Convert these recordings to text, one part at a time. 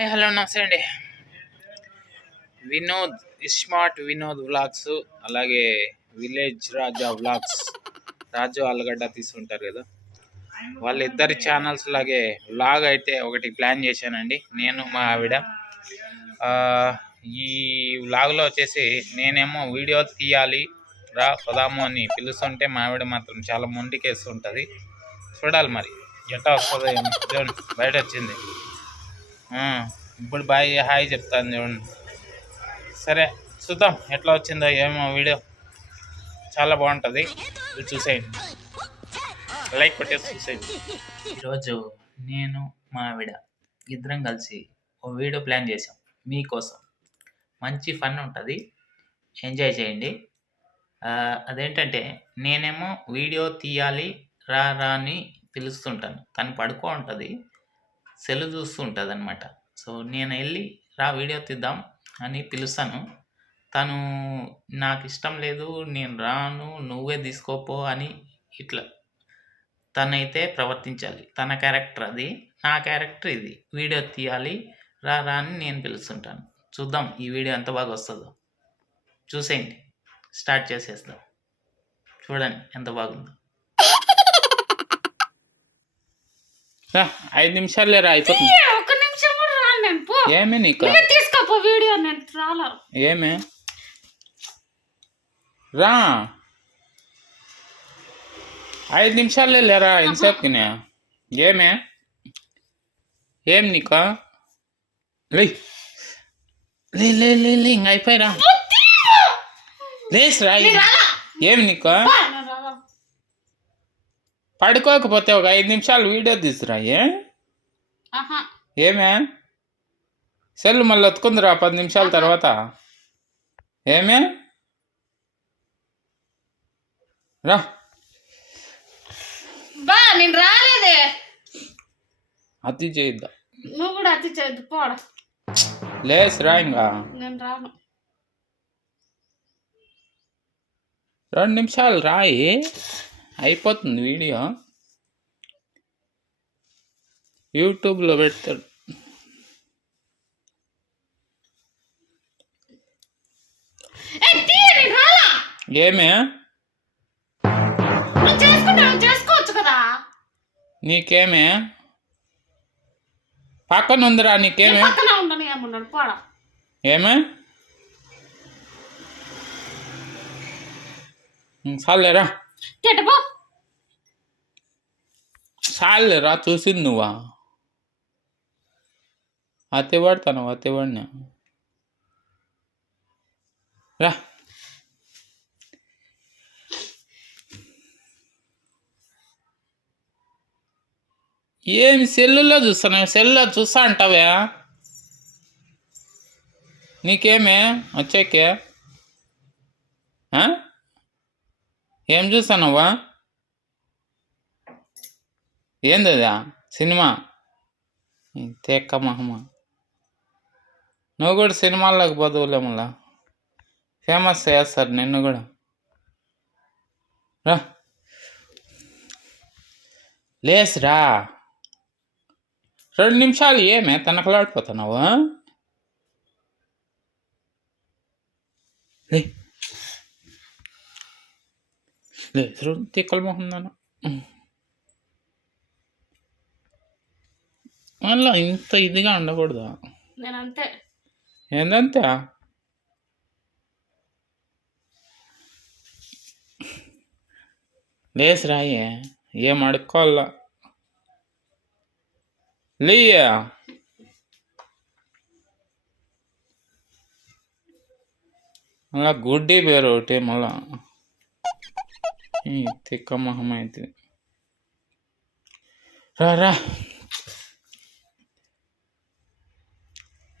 Hello నమస్తే అండి. Vinod smart Vinod vlogs, అలాగే విలేజ్ రాజా వ్లాగ్స్, రాజు ఆలుగడ్డ తీసుకుంటారు కదా, వాళ్ళిద్దరి ఛానల్స్ లాగే వ్లాగ్ అయితే ఒకటి ప్లాన్ చేశానండి నేను మా ఆవిడ. ఈ వ్లాగ్లో వచ్చేసి నేనేమో వీడియో తీయాలి రా పదాము అని పిలుస్తుంటే మా ఆవిడ మాత్రం చాలా మొండికేస్తుంటుంది. చూడాలి మరి ఎట్టా వస్తుందో ఏమో. చూడండి బయట వచ్చింది, ఇప్పుడు బాయ్ హాయ్ చెప్తాను చూడండి. సరే చూద్దాం ఎట్లా వచ్చిందో ఏమో. వీడియో చాలా బాగుంటుంది, చూసేయండి, లైక్ కొట్టేసి చూసేయండి. ఈరోజు నేను మా ఆవిడ ఇద్దరం కలిసి ఒక వీడియో ప్లాన్ చేసాం మీకోసం. మంచి ఫన్ ఉంటుంది, ఎంజాయ్ చేయండి. అదేంటంటే నేనేమో వీడియో తీయాలి రా రా అని పిలుస్తుంటాను, తను పడుకో ఉంటుంది, సెల్ చూస్తూ ఉంటుంది అనమాట. సో నేను వెళ్ళి రా వీడియో తీద్దాం అని పిలుస్తాను. తను నాకు ఇష్టం లేదు, నేను రాను, నువ్వే తీసుకోపో అని ఇట్లా తనైతే ప్రవర్తించాలి. తన క్యారెక్టర్ అది, నా క్యారెక్టర్ ఇది. వీడియో తీయాలి రా రా అని నేను పిలుస్తుంటాను. చూద్దాం ఈ వీడియో ఎంత బాగా వస్తుందో. చూసేయండి, స్టార్ట్ చేసేద్దాం. చూడండి ఎంత బాగుందో. 5 నిమిషాలు లేరా, అయిపోతుంది. ఏమే నీకు తీసుకోపో వీడియో, నేను రాలా. ఏమే రా, 5 నిమిషాలే లేరా, ఎంతసేపుకి? ఏమే ఏం నీకు లే లే లే లే లే ఇంక అయిపోయిరా, లేస్ రా. ఏమి నీకు పడుకోకపోతే ఒక 5 నిమిషాలు వీడియో తీసురా. ఏమే సెల్ మళ్ళీ ఎత్తుకుందిరా 10 నిమిషాల తర్వాత. ఏమే రా, నేను రాలేదే. అతి చేయొద్దా, నువ్వు కూడా అతి చేయొద్దు, పోడ. లేస్ రా, ఇంకా నేను రాను. 2 నిమిషాలు రాయి, అయిపోతుంది వీడియో. యూట్యూబ్లో పెడతాడు. ఏమే చేసుకోవచ్చు కదా, నీకేమే పక్కన ఉందిరా, నీకేమే ఏమే చాలేరా, చాలేరా, చూసింది నువ్వా. అతిపడతాను, అతిపడినా రా. ఏమి సెల్లులో చూస్తాను, సెల్లో చూస్తా అంటావే. నీకేమే వచ్చాకే ఏం చూస్తానవ్వా? ఏంది అదా సినిమా? తేక్క మహమ్మ, నువ్వు కూడా సినిమాల్లోకి పోదువులే, మళ్ళా ఫేమస్ చేస్తారు నిన్ను కూడా. రా లేస్రా, 2 నిమిషాలు ఏమే తనకలాడిపోతున్నావు? లేదు తిక్కల మొహం దాను. మళ్ళా ఇంత ఇదిగా ఉండకూడదు. ఏందంతే లేసిరాయే, ఏం అడుక్కోవాలా లేయా. మళ్ళా గుడ్డి పేరు ఒకటి, మళ్ళా తిక్క మొహం అయితే. రా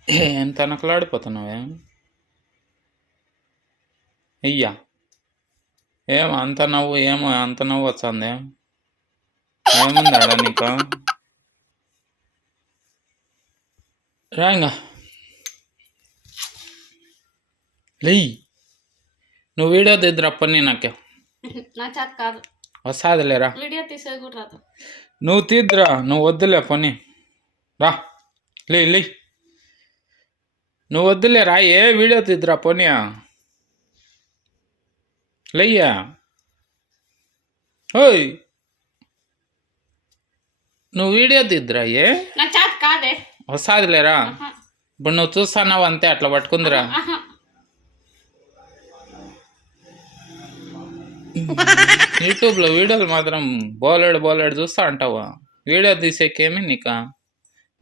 ఏం తనకలాడిపోతున్నావే? అయ్యా ఏమో అంత నవ్వు, ఏమో అంత నవ్వు వస్తుంది. ఏముందాడా నీకు? రా ఇంకా లేయ్, నువ్వు వీడియో తీద్దురప్పని నాకే వస్తాదిలేరా. నువ్వు తీద్దురా, నువ్వు వద్దులే పని. రా లే లే నువ్వు వద్దులేరా ఏ వీడియో తీద్దురా పోనీయా లయ్యా ఓయ్ నువ్వు వీడియో తీద్దురా ఏ నా చేత కాదే. వస్తాదిలేరా ఆహా. ఇప్పుడు నువ్వు చూస్తున్నావు అంతే అట్లా పట్టుకుందిరా ఆహా. యూట్యూబ్లో వీడియోలు మాత్రం బోలెడు చూస్తా అంటావా వీడియో తీసేకేమి నీకా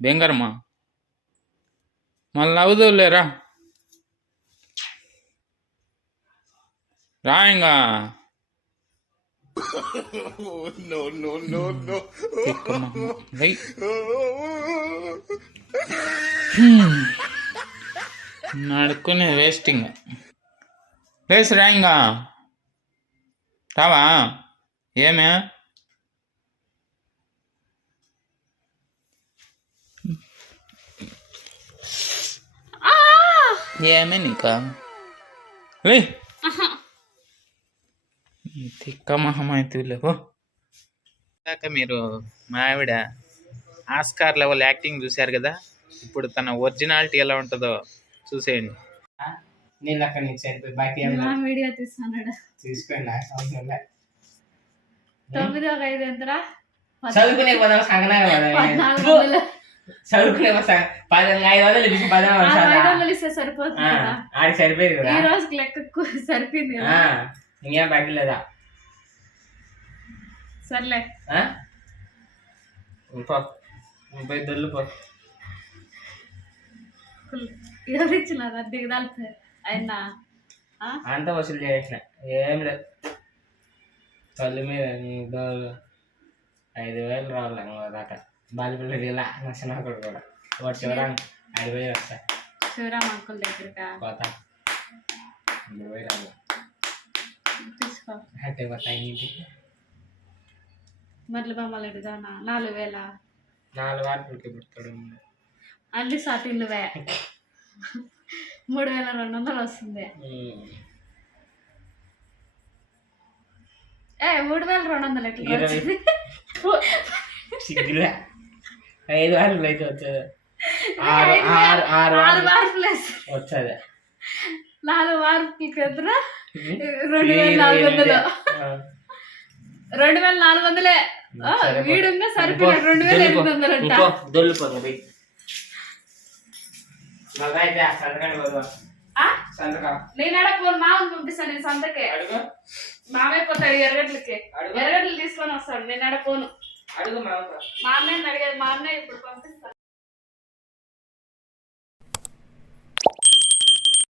బెంగరమా మళ్ళీ నవ్వుదులేరా రా ఇంకా నడుకునే వేస్టింగ్ లేసి రా ఇంకా రావా ఏమే ఆ! ఏమే నీకా లే ఆహా. తిక్క మహమైతే లేవు దాకా మీరు మా ఆవిడ ఆస్కార్ లెవెల్ యాక్టింగ్ చూశారు కదా ఇప్పుడు తన ఒరిజినాలిటీ ఎలా ఉంటుందో చూసేయండి నేను అక్కడ నుంచి సరిపోయి బాకీ నా వీడియో తీస్తున్నాడు. తీసుకోండి నాకు అవసరం లే. 9 ఒక 5 ఎంతరా? చదువుకునే పోదాం సంగనా 1400. చదువుకునే 500 తీసి 500 ఇస్తే సరిపోతుంది కదా. ఆడికి సరిపోయింది కదా ఈ రోజుకి లెక్కకు సరిపోయింది కదా. ఇంకేం బాకీ లేదా సర్లే. పోయి దొల్లు పో ఎవరు ఇచ్చినారు దిగదాలి అయినా అంతా వసూలు చేసిన ఏం లేదు తల్లి మీద 5,000 రావాలి దాకా బాలిపిల్ల ఇలా నచ్చిన కూడా వాడు చివరాను 5,000 వస్తా శివరామ్ అంకుల్ దగ్గరగా పోత 2,000 రాదు తీసుకో. అంటే పోతా ఇంటికి మళ్ళీ మమ్మల్ని ఎడుగానా 4,000 4 వారాలకి పుడతాడు అన్ని సాటిల్లువే 3,200 వస్తుంది. 3,200 ఎట్లా వచ్చింది? సిగ్గులే 5 వారాలు అయితే వచ్చేది 6 వారాలు వచ్చేది 4 వారాలకి ఎదురా 2,400. 2,400 వీడుగా సరిపోయిన 2,800 అంట. దొల్లిపోతుంది సంతకం నేనాడ పోను మామని పంపిస్తాను నేను సంతకే. మామే పోతాడు ఎర్రగడ్లకి. ఎర్రగడ్డలు తీసుకొని వస్తాడు. నేనాడ పోను. అడుగు మా అన్నయ్యని అడిగేది మా అన్నయ్య ఇప్పుడు పంపిస్తాను.